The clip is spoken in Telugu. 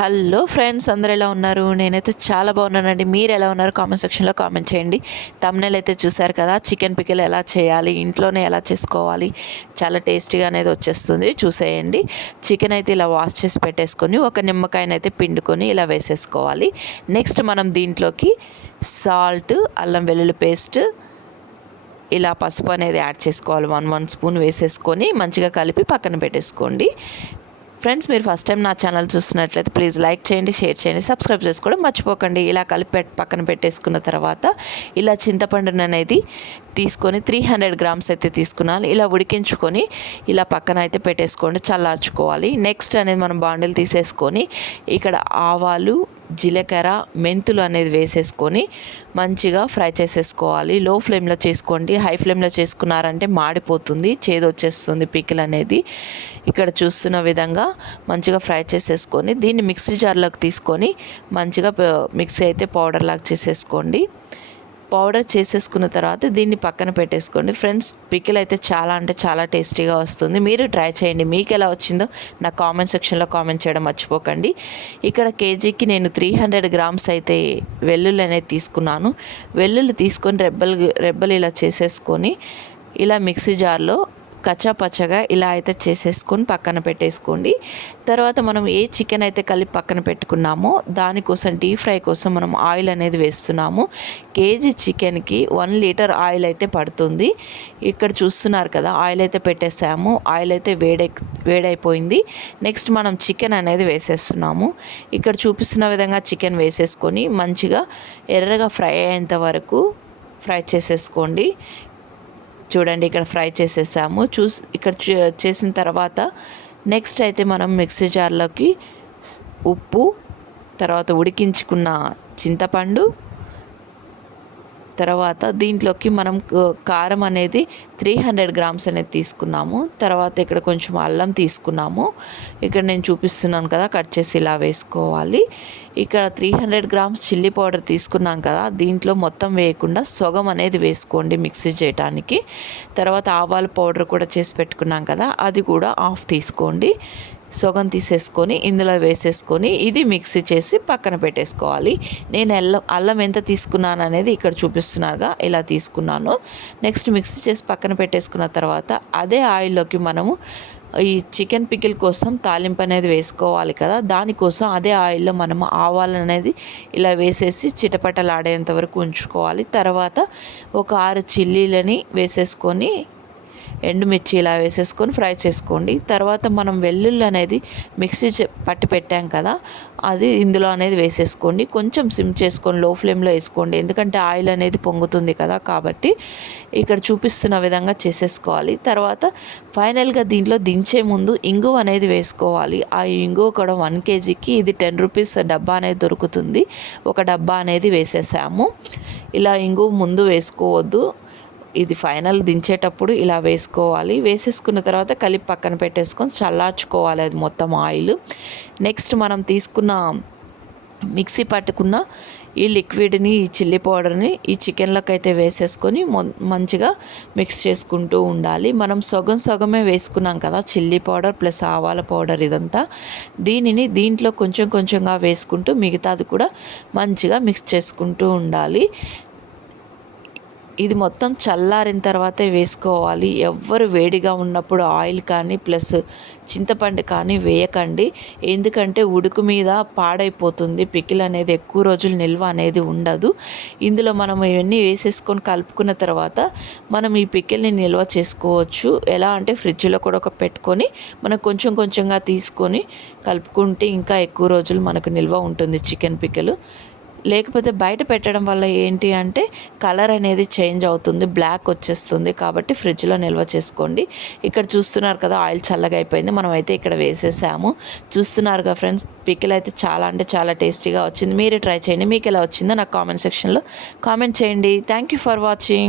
హలో ఫ్రెండ్స్ అందరు ఎలా ఉన్నారు? నేనైతే చాలా బాగున్నానండి. మీరు ఎలా ఉన్నారు? కామెంట్ సెక్షన్లో కామెంట్ చేయండి. తమ్నెల్ అయితే చూసారు కదా చికెన్ పికిల్ ఎలా చేయాలి ఇంట్లోనే ఎలా చేసుకోవాలి చాలా టేస్టీగా అనేది వచ్చేస్తుంది. చూసేయండి. చికెన్ అయితే ఇలా వాష్ చేసి పెట్టేసుకొని ఒక నిమ్మకాయనైతే పిండుకొని ఇలా వేసేసుకోవాలి. నెక్స్ట్ మనం దీంట్లోకి సాల్ట్ అల్లం వెల్లుల్లి పేస్ట్ ఇలా పసుపు అనేది యాడ్ చేసుకోవాలి. వన్ వన్ స్పూన్ వేసేసుకొని మంచిగా కలిపి పక్కన పెట్టేసుకోండి. ఫ్రెండ్స్ మీరు ఫస్ట్ టైం నా ఛానల్ చూస్తున్నట్లయితే ప్లీజ్ లైక్ చేయండి షేర్ చేయండి సబ్స్క్రైబ్ చేసుకోవడం మర్చిపోకండి. ఇలా కలిపి పక్కన పెట్టేసుకున్న తర్వాత ఇలా చింతపండును అనేది తీసుకొని త్రీ హండ్రెడ్ గ్రామ్స్ అయితే తీసుకున్నాను. ఇలా ఉడికించుకొని ఇలా పక్కన అయితే పెట్టేసుకోండి చల్లార్చుకోవాలి. నెక్స్ట్ అనేది మనం బాండిల్ తీసేసుకొని ఇక్కడ ఆవాలు జీలకర్ర మెంతులు అనేది వేసేసుకొని మంచిగా ఫ్రై చేసేసుకోవాలి. లో ఫ్లేమ్లో చేసుకోండి. హై ఫ్లేమ్లో చేసుకున్నారంటే మాడిపోతుంది. చేదు వచ్చేస్తుంది పికిల్ అనేది. ఇక్కడ చూస్తున్న విధంగా మంచిగా ఫ్రై చేసేసుకొని దీన్ని మిక్సీ జార్లోకి తీసుకొని మంచిగా మిక్సీ అయితే పౌడర్ లాగా చేసేసుకోండి. పౌడర్ చేసేసుకున్న తర్వాత దీన్ని పక్కన పెట్టేసుకోండి. ఫ్రెండ్స్ పికిల్ అయితే చాలా అంటే చాలా టేస్టీగా వస్తుంది. మీరు ట్రై చేయండి. మీకు ఎలా వచ్చిందో నా కామెంట్ సెక్షన్లో కామెంట్ చేయడం మర్చిపోకండి. ఇక్కడ కేజీకి నేను త్రీ హండ్రెడ్ గ్రామ్స్ అయితే వెల్లుల్లి అనేది తీసుకున్నాను. వెల్లుల్లి తీసుకొని రెబ్బలు రెబ్బలు ఇలా చేసేసుకొని ఇలా మిక్సీ జార్లో కచ్చా పచ్చగా ఇలా అయితే చేసేసుకొని పక్కన పెట్టేసుకోండి. తర్వాత మనం ఏ చికెన్ అయితే కలిపి పక్కన పెట్టుకున్నామో దానికోసం డీప్ ఫ్రై కోసం మనం ఆయిల్ అనేది వేస్తున్నాము. కేజీ చికెన్కి వన్ లీటర్ ఆయిల్ అయితే పడుతుంది. ఇక్కడ చూస్తున్నారు కదా ఆయిల్ అయితే పెట్టేసాము. ఆయిల్ అయితే వేడై వేడైపోయింది. నెక్స్ట్ మనం చికెన్ అనేది వేసేస్తున్నాము. ఇక్కడ చూపిస్తున్న విధంగా చికెన్ వేసేసుకొని మంచిగా ఎర్రగా ఫ్రై అయ్యేంత వరకు ఫ్రై చేసేసుకోండి. చూడండి ఇక్కడ ఫ్రై చేసేసాము. చూసి ఇక్కడ చే- చేసిన తర్వాత నెక్స్ట్ అయితే మనం మిక్సీ జార్లోకి ఉప్పు తర్వాత ఉడికించుకున్న చింతపండు తర్వాత దీంట్లోకి మనం కారం అనేది త్రీ హండ్రెడ్ గ్రామ్స్ అనేది తీసుకున్నాము. తర్వాత ఇక్కడ కొంచెం అల్లం తీసుకున్నాము. ఇక్కడ నేను చూపిస్తున్నాను కదా కట్ చేసి ఇలా వేసుకోవాలి. ఇక్కడ three hundred grams chilli powder తీసుకున్నాం కదా దీంట్లో మొత్తం వేయకుండా సొగం అనేది వేసుకోండి మిక్సీ చేయడానికి తర్వాత ఆవాల పౌడర్ కూడా చేసి పెట్టుకున్నాం కదా అది కూడా ఆఫ్ తీసుకోండి. సొగం తీసేసుకొని ఇందులో వేసేసుకొని ఇది మిక్సీ చేసి పక్కన పెట్టేసుకోవాలి. నేను అల్లం అల్లం ఎంత తీసుకున్నాను అనేది ఇక్కడ చూపిస్తున్నారుగా ఇలా తీసుకున్నాను. నెక్స్ట్ మిక్సీ చేసి పక్కన పెట్టేసుకున్న తర్వాత అదే ఆయిల్లోకి మనము ఈ చికెన్ పికిల్ కోసం తాలింపు అనేది వేసుకోవాలి కదా. దానికోసం అదే ఆయిల్లో మనము ఆవాలు అనేది ఇలా వేసేసి చిటపటలాడేంత వరకు ఉంచుకోవాలి. తర్వాత ఒక ఆరు చిల్లీలని వేసేసుకొని ఎండుమిర్చి ఇలా వేసేసుకొని ఫ్రై చేసుకోండి. తర్వాత మనం వెల్లుల్లి అనేది మిక్సీ పట్టి పెట్టాం కదా అది ఇందులో అనేది వేసేసుకోండి. కొంచెం సిమ్ చేసుకొని లో ఫ్లేమ్లో వేసుకోండి. ఎందుకంటే ఆయిల్ అనేది పొంగుతుంది కదా కాబట్టి ఇక్కడ చూపిస్తున్న విధంగా చేసేసుకోవాలి. తర్వాత ఫైనల్గా దీంట్లో దించే ముందు ఇంగు అనేది వేసుకోవాలి. ఆ ఇంగు కూడా వన్ కేజీకి ఇది టెన్ రూపీస్ డబ్బా అనేది దొరుకుతుంది. ఒక డబ్బా అనేది వేసేసాము. ఇలా ఇంగు ముందు వేసుకోవద్దు. ఇది ఫైనల్ దించేటప్పుడు ఇలా వేసుకోవాలి. వేసేసుకున్న తర్వాత కలిపి పక్కన పెట్టేసుకొని చల్లార్చుకోవాలి అది మొత్తం ఆయిల్. నెక్స్ట్ మనం తీసుకున్న మిక్సీ పట్టుకున్న ఈ లిక్విడ్ని ఈ చిల్లీ పౌడర్ని ఈ చికెన్లోకి అయితే వేసేసుకొని మంచిగా మిక్స్ చేసుకుంటూ ఉండాలి. మనం సగం సగమే వేసుకున్నాం కదా చిల్లీ పౌడర్ ప్లస్ ఆవాల పౌడర్ ఇదంతా. దీనిని దీంట్లో కొంచెం కొంచెంగా వేసుకుంటూ మిగతాది కూడా మంచిగా మిక్స్ చేసుకుంటూ ఉండాలి. ఇది మొత్తం చల్లారిన తర్వాతే వేసుకోవాలి. ఎవ్వరు వేడిగా ఉన్నప్పుడు ఆయిల్ కానీ ప్లస్ చింతపండు కానీ వేయకండి. ఎందుకంటే ఉడుకు మీద పాడైపోతుంది. పికిల్ అనేది ఎక్కువ రోజులు నిల్వ అనేది ఉండదు. ఇందులో మనం ఇవన్నీ వేసేసుకొని కలుపుకున్న తర్వాత మనం ఈ పికిల్ని నిల్వ చేసుకోవచ్చు. ఎలా అంటే ఫ్రిడ్జ్లో కూడా ఒక పెట్టుకొని మనం కొంచెం కొంచెంగా తీసుకొని కలుపుకుంటే ఇంకా ఎక్కువ రోజులు మనకు నిల్వ ఉంటుంది చికెన్ పికిల్. లేకపోతే బయట పెట్టడం వల్ల ఏంటి అంటే కలర్ అనేది చేంజ్ అవుతుంది బ్లాక్ వచ్చేస్తుంది కాబట్టి ఫ్రిడ్జ్లో నిల్వ చేసుకోండి. ఇక్కడ చూస్తున్నారు కదా ఆయిల్ చల్లగా అయిపోయింది మనం అయితే ఇక్కడ వేసేసాము. చూస్తున్నారుగా ఫ్రెండ్స్ పికిల్ అయితే చాలా అంటే చాలా టేస్టీగా వచ్చింది. మీరు ట్రై చేయండి మీకు ఎలా వచ్చిందో నాకు కామెంట్ సెక్షన్లో కామెంట్ చేయండి. Thank you for watching.